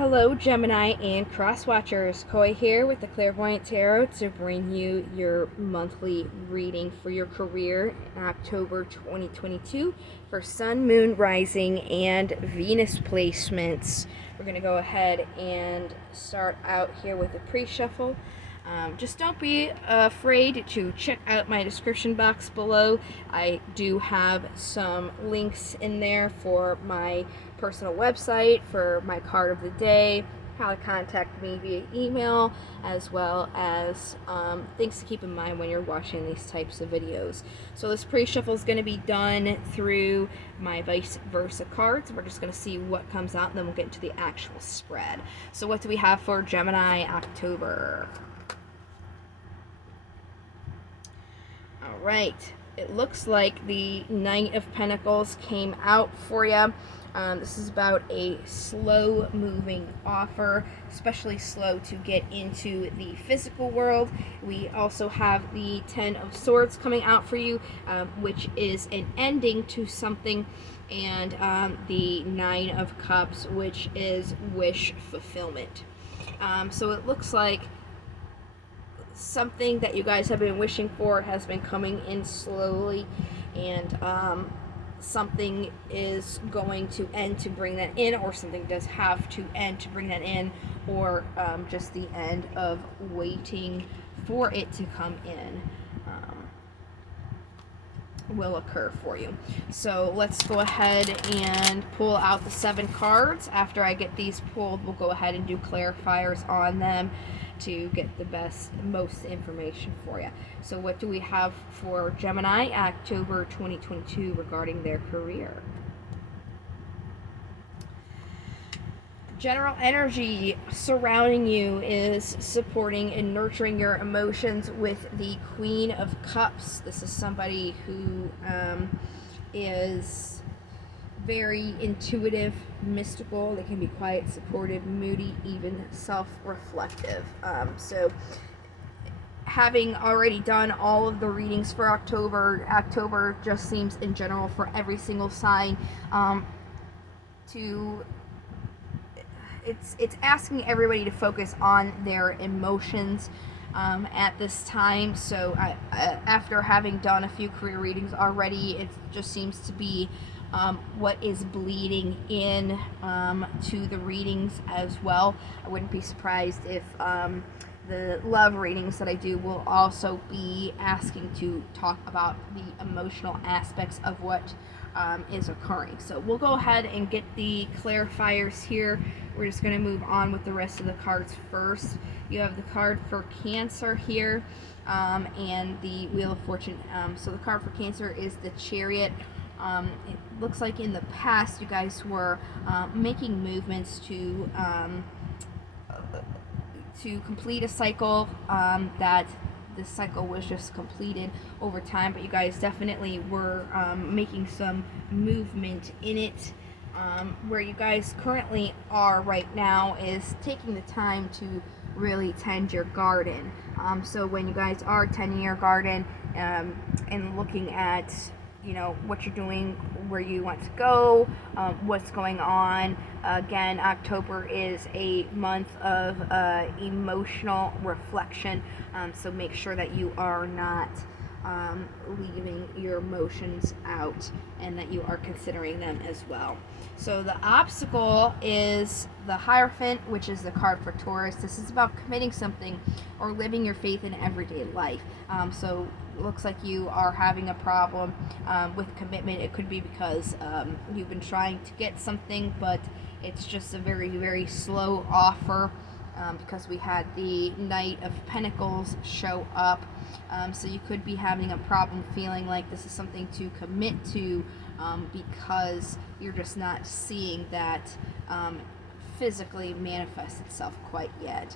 Hello, Gemini and Cross Watchers. Koi here with the Clairvoyant Tarot to bring you your monthly reading for your career in October 2022 for Sun, Moon, Rising, and Venus placements. We're going to go ahead and start out here with a pre-shuffle. Just don't be afraid to check out my description box below. I do have some links in there for my personal website, for my card of the day, how to contact me via email, as well as things to keep in mind when you're watching these types of videos. So this pre-shuffle is going to be done through my vice versa cards. We're just going to see what comes out, and then we'll get into the actual spread. So what do we have for Gemini October? Alright, it looks like the Knight of Pentacles came out for you. This is about a slow-moving offer, especially slow to get into the physical world. We also have the Ten of Swords coming out for you, which is an ending to something, and the Nine of Cups, which is wish fulfillment. So it looks like something that you guys have been wishing for has been coming in slowly, and something is going to end to bring that in, or something does have to end to bring that in, or just the end of waiting for it to come in will occur for you. So let's go ahead and pull out the 7 cards. After I get these pulled, we'll go ahead and do clarifiers on them to get the most information for you. So what do we have for Gemini October 2022 regarding their career? General energy surrounding you is supporting and nurturing your emotions with the Queen of Cups. This is somebody who is very intuitive, mystical. They can be quiet, supportive, moody, even self-reflective. So having already done all of the readings for October just seems in general for every single sign it's asking everybody to focus on their emotions at this time. So after having done a few career readings already, it just seems to be what is bleeding in to the readings as well. I wouldn't be surprised if the love readings that I do will also be asking to talk about the emotional aspects of what is occurring. So we'll go ahead and get the clarifiers here. We're just going to move on with the rest of the cards first. You have the card for Cancer here, and the Wheel of Fortune. So the card for Cancer is the Chariot. It looks like in the past you guys were making movements to complete a cycle, that this cycle was just completed over time, but you guys definitely were making some movement in it. Where you guys currently are right now is taking the time to really tend your garden. So when you guys are tending your garden and looking at what you're doing, where you want to go, what's going on. Again, October is a month of emotional reflection, so make sure that you are not leaving your emotions out, and that you are considering them as well. So the obstacle is the Hierophant, which is the card for Taurus. This is about committing something or living your faith in everyday life. So it looks like you are having a problem with commitment. It could be because you've been trying to get something, but it's just a very, very slow offer, because we had the Knight of Pentacles show up. So you could be having a problem feeling like this is something to commit to, because you're just not seeing that physically manifest itself quite yet.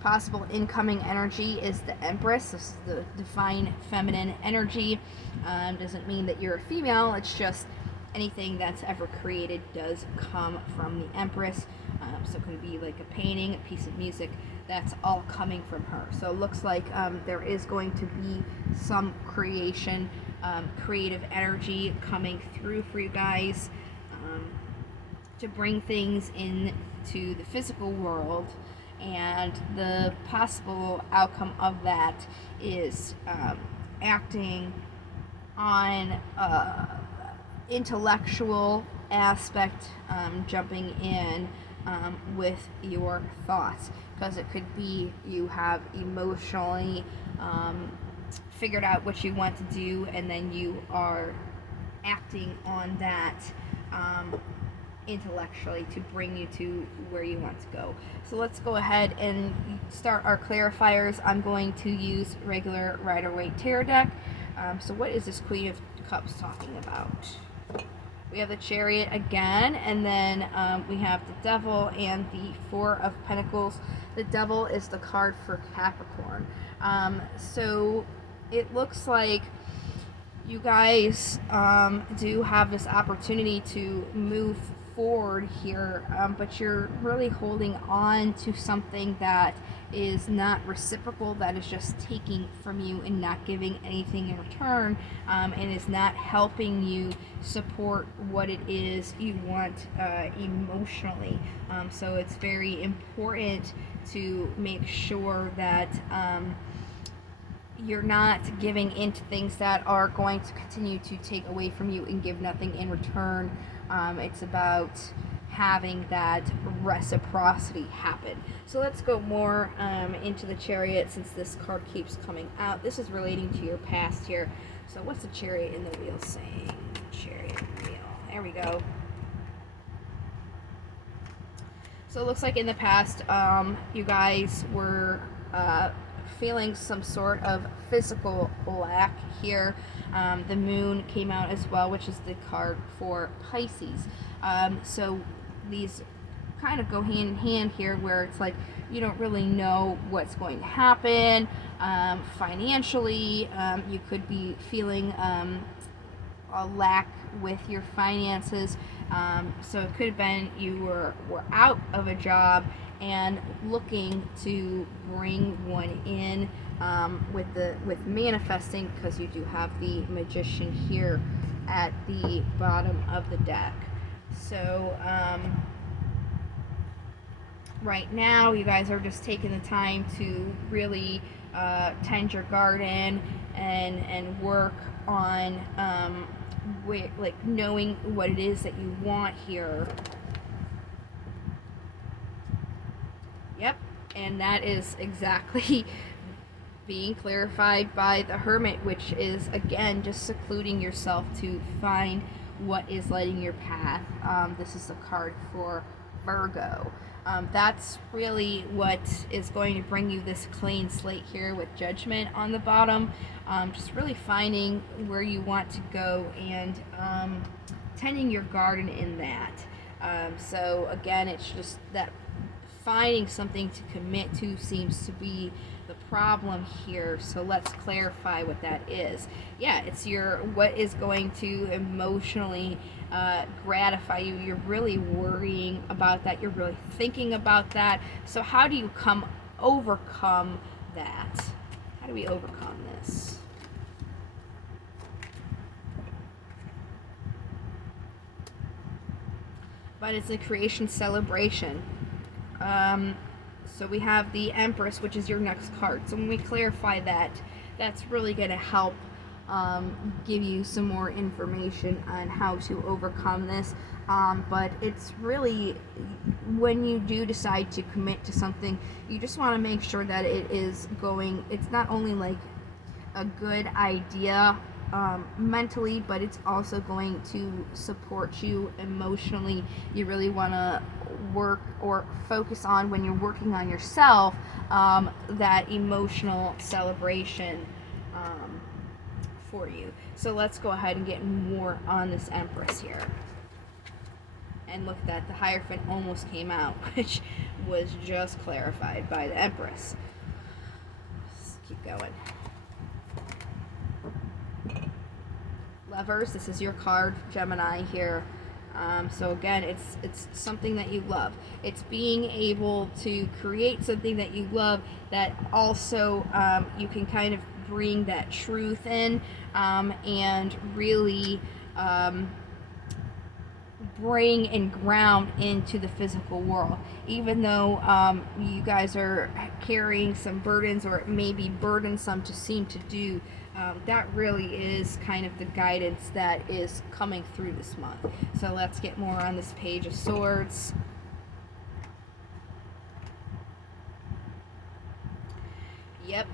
Possible incoming energy is the Empress. This is the divine feminine energy. Doesn't mean that you're a female, it's just anything that's ever created does come from the Empress. So it could be like a painting, a piece of music, that's all coming from her. So it looks like there is going to be some creation, creative energy coming through for you guys. to bring things into the physical world, and the possible outcome of that is acting on intellectual aspect, jumping in with your thoughts, because it could be you have emotionally figured out what you want to do, and then you are acting on that intellectually to bring you to where you want to go. So let's go ahead and start our clarifiers. I'm going to use regular Rider-Waite Tarot deck. So what is this Queen of Cups talking about? We have the Chariot again, and then we have the Devil and the Four of Pentacles. The Devil is the card for Capricorn. So it looks like you guys do have this opportunity to move forward here, but you're really holding on to something that is not reciprocal, that is just taking from you and not giving anything in return, and is not helping you support what it is you want emotionally. So it's very important to make sure that you're not giving into things that are going to continue to take away from you and give nothing in return. It's about having that reciprocity happen. So let's go more into the Chariot, since this card keeps coming out. This is relating to your past here. So what's the Chariot in the wheel saying? Chariot wheel. There we go. So it looks like in the past, you guys were feeling some sort of physical lack here. The Moon came out as well, which is the card for Pisces. So these kind of go hand in hand here, where it's like you don't really know what's going to happen financially. You could be feeling a lack with your finances. So it could have been you were out of a job and looking to bring one in, with manifesting, because you do have the Magician here at the bottom of the deck. So right now you guys are just taking the time to really tend your garden and work on like knowing what it is that you want here. Yep, and that is exactly being clarified by the Hermit, which is again just secluding yourself to find what is lighting your path. This is the card for Virgo. That's really what is going to bring you this clean slate here with Judgment on the bottom. Just really finding where you want to go and tending your garden in that. So again, it's just that finding something to commit to seems to be the problem here. So let's clarify what that is. Yeah, it's what is going to emotionally gratify you. You're really worrying about that. You're really thinking about that. So how do you overcome that? How do we overcome this? But it's a creation celebration. So we have the Empress, which is your next card. So when we clarify that, that's really going to help give you some more information on how to overcome this. But it's really, when you do decide to commit to something, you just want to make sure that it's not only like a good idea mentally, but it's also going to support you emotionally. You really want to work or focus on, when you're working on yourself, that emotional celebration for you. So let's go ahead and get more on this Empress here. And look, that the Hierophant almost came out, which was just clarified by the Empress. Let's keep going. Lovers, this is your card, Gemini here. So again, it's something that you love. It's being able to create something that you love, that also you can kind of bring that truth in, and really bring and ground into the physical world. Even though you guys are carrying some burdens, or it may be burdensome to seem to do, that really is kind of the guidance that is coming through this month. So let's get more on this Page of Swords. Yep.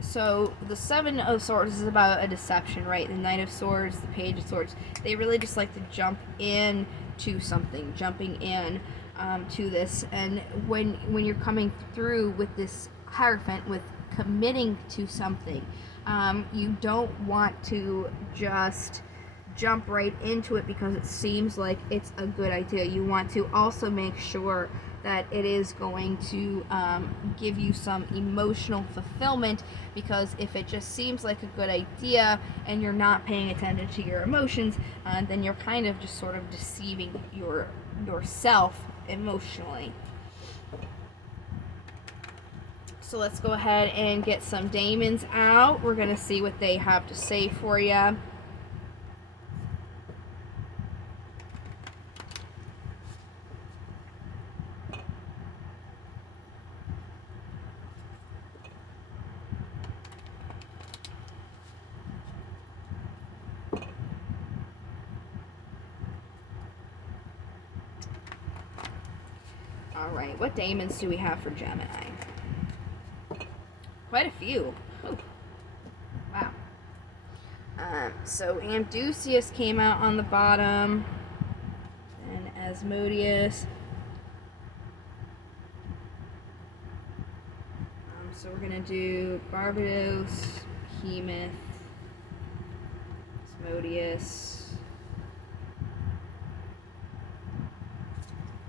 So the Seven of Swords is about a deception, right? The Knight of Swords, the Page of Swords, they really just like to jump in to something, jumping in to this. And when you're coming through with this Hierophant, with committing to something, you don't want to just jump right into it because it seems like it's a good idea. You want to also make sure that it is going to give you some emotional fulfillment, because if it just seems like a good idea and you're not paying attention to your emotions, then you're kind of just sort of deceiving yourself emotionally. So let's go ahead and get some daemons out. We're going to see what they have to say for you. Alright, what daemons do we have for Gemini? Quite a few. Oh. Wow. So Amdusius came out on the bottom, and Asmodeus. So we're going to do Barbados, Behemoth, Asmodeus.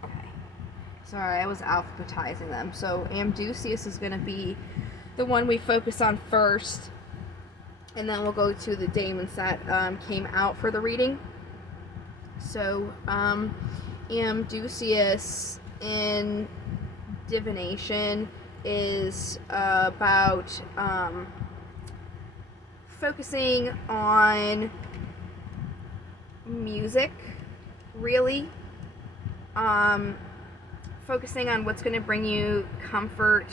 Okay. Sorry, I was alphabetizing them. So Amdusius is going to be the one we focus on first, and then we'll go to the daemons that came out for the reading. So Amdusius in divination is about focusing on music, really. Focusing on what's going to bring you comfort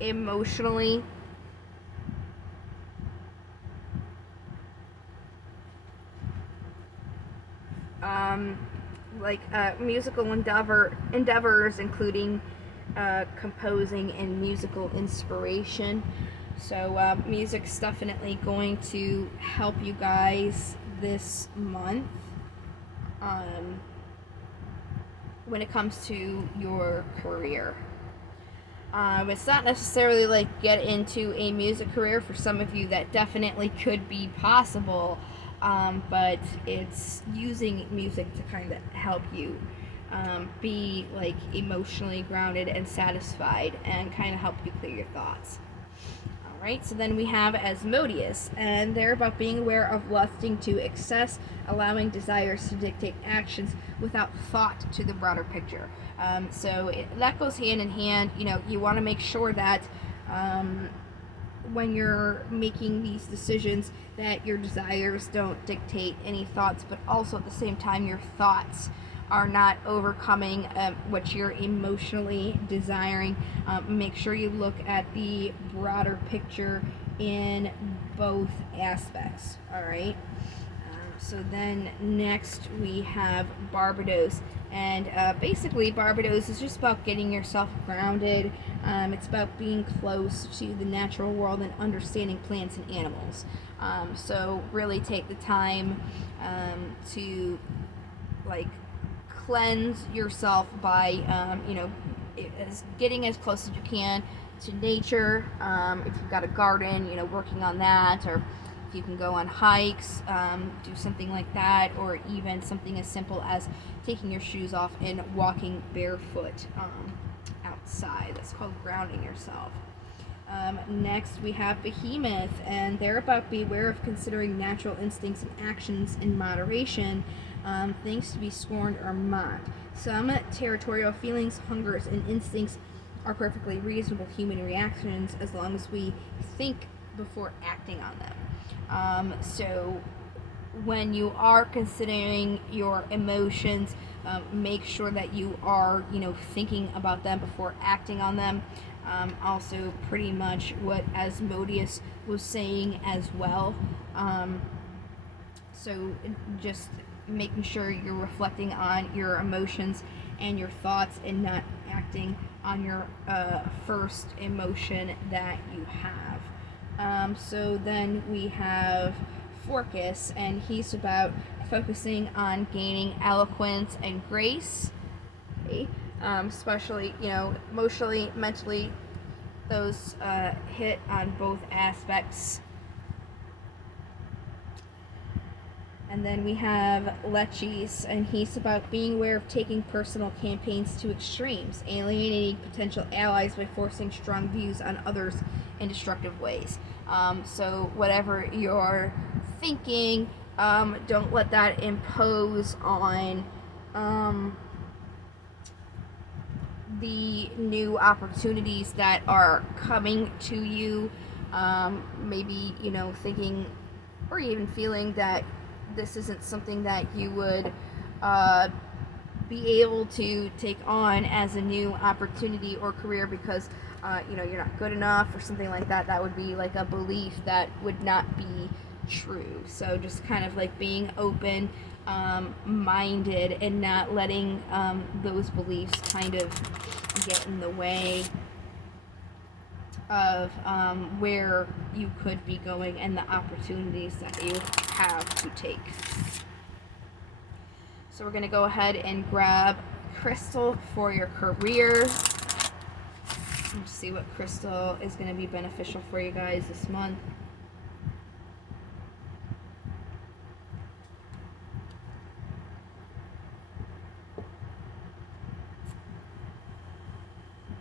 emotionally. Musical endeavors, including composing and musical inspiration. So music's definitely going to help you guys this month when it comes to your career. It's not necessarily like get into a music career. For some of you that definitely could be possible, but it's using music to kind of help you be like emotionally grounded and satisfied, and kind of help you clear your thoughts. Alright, so then we have Asmodeus, and they're about being aware of lusting to excess, allowing desires to dictate actions without thought to the broader picture. That goes hand in hand. You know, you want to make sure that when you're making these decisions, that your desires don't dictate any thoughts, but also at the same time your thoughts are not overcoming what you're emotionally desiring. Make sure you look at the broader picture in both aspects. All right. So then next we have Barbados, and basically Barbados is just about getting yourself grounded. It's about being close to the natural world and understanding plants and animals. So really take the time to like cleanse yourself by getting as close as you can to nature. If you've got a garden, working on that, or if you can go on hikes, do something like that, or even something as simple as taking your shoes off and walking barefoot outside. That's called grounding yourself. Next we have Behemoth, and they're about beware of considering natural instincts and actions in moderation. Things to be scorned or mocked. Some territorial feelings, hungers, and instincts are perfectly reasonable human reactions as long as we think before acting on them. So when you are considering your emotions, make sure that you are, thinking about them before acting on them. Also, pretty much what Asmodeus was saying as well. So, just making sure you're reflecting on your emotions and your thoughts and not acting on your first emotion that you have. So then we have Forcus, and he's about focusing on gaining eloquence and grace. Okay? Especially, emotionally, mentally, those hit on both aspects. And then we have Leches, and he's about being aware of taking personal campaigns to extremes, alienating potential allies by forcing strong views on others in destructive ways. So whatever you're thinking, don't let that impose on the new opportunities that are coming to you. Maybe, thinking or even feeling that this isn't something that you would be able to take on as a new opportunity or career because you're not good enough or something like that. That would be like a belief that would not be true. So just kind of like being open minded and not letting those beliefs kind of get in the way of where you could be going and the opportunities that you have to take. So we're going to go ahead and grab crystal for your career. Let's see what crystal is going to be beneficial for you guys this month.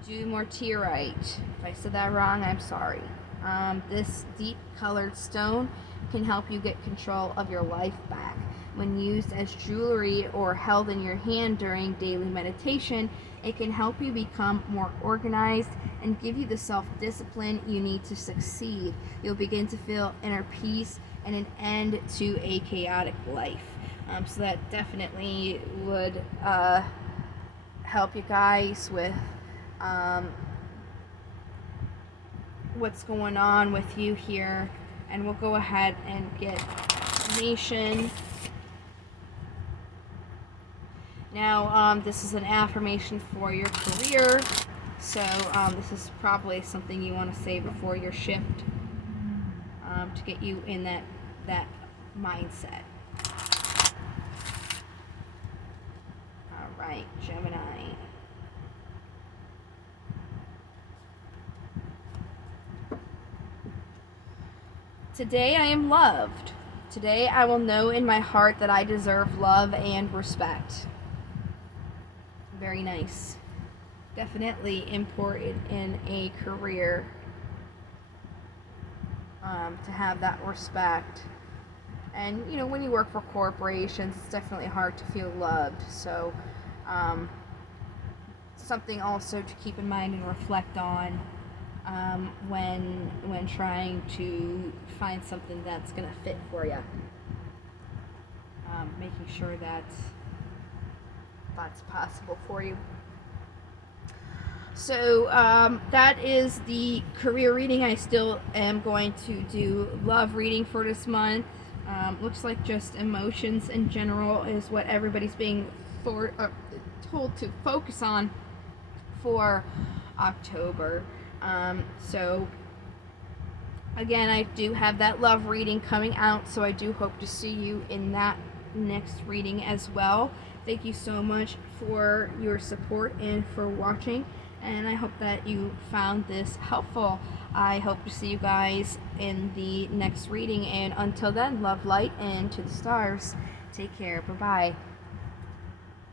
Dumortierite. If I said that wrong, I'm sorry. This deep colored stone can help you get control of your life back. When used as jewelry or held in your hand during daily meditation, it can help you become more organized and give you the self-discipline you need to succeed. You'll begin to feel inner peace and an end to a chaotic life. So that definitely would help you guys with what's going on with you here. And we'll go ahead and get affirmation. Now, this is an affirmation for your career. So this is probably something you want to say before your shift to get you in that mindset. All right, Gemini. Today I am loved. Today I will know in my heart that I deserve love and respect. Very nice. Definitely important in a career to have that respect. And when you work for corporations, it's definitely hard to feel loved. So something also to keep in mind and reflect on when trying to find something that's going to fit for you. Making sure that that's possible for you. So that is the career reading. I still am going to do love reading for this month. Looks like just emotions in general is what everybody's being told to focus on for October. So again, I do have that love reading coming out, so I do hope to see you in that next reading as well. Thank you so much for your support and for watching, and I hope that you found this helpful. I hope to see you guys in the next reading, and until then, love, light, and to the stars. Take care. Bye-bye.